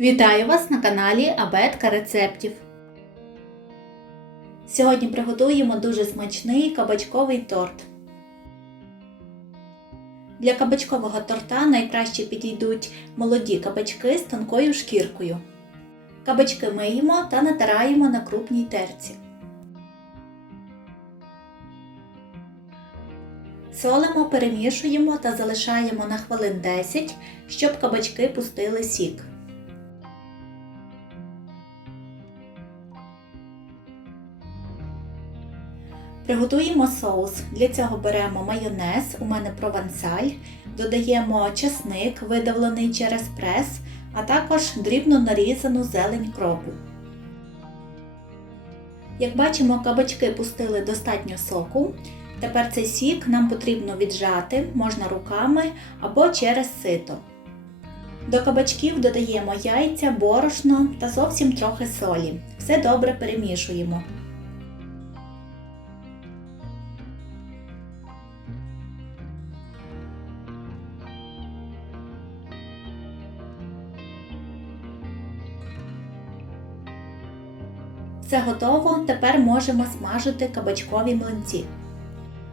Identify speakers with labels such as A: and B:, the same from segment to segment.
A: Вітаю вас на каналі Абетка рецептів. Сьогодні приготуємо дуже смачний кабачковий торт. Для кабачкового торта найкраще підійдуть молоді кабачки з тонкою шкіркою. Кабачки миємо та натираємо на крупній терці. Солимо, перемішуємо та залишаємо на хвилин 10, щоб кабачки пустили сік. Приготуємо соус. Для цього беремо майонез, у мене провансаль, додаємо часник, видавлений через прес, а також дрібно нарізану зелень кропу. Як бачимо, кабачки пустили достатньо соку. Тепер цей сік нам потрібно віджати, можна руками або через сито. До кабачків додаємо яйця, борошно та зовсім трохи солі. Все добре перемішуємо. Все готово, тепер можемо смажити кабачкові млинці.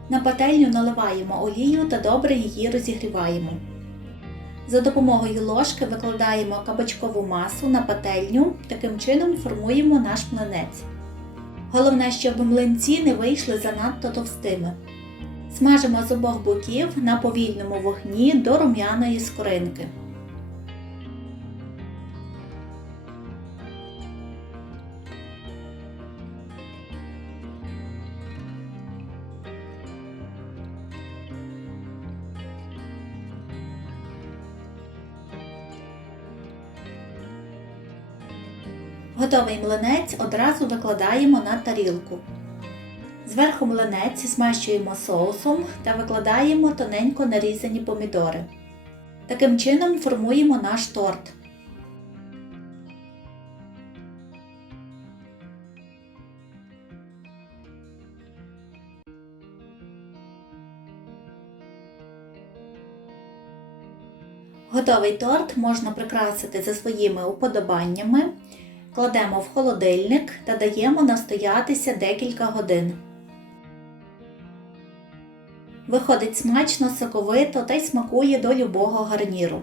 A: На пательню наливаємо олію та добре її розігріваємо. За допомогою ложки викладаємо кабачкову масу на пательню, таким чином формуємо наш млинець. Головне, щоб млинці не вийшли занадто товстими. Смажимо з обох боків на повільному вогні до рум'яної скоринки. Готовий млинець одразу викладаємо на тарілку. Зверху млинець змащуємо соусом та викладаємо тоненько нарізані помідори. Таким чином формуємо наш торт. Готовий торт можна прикрасити за своїми уподобаннями. Кладемо в холодильник та даємо настоятися декілька годин. Виходить смачно, соковито та й смакує до любого гарніру.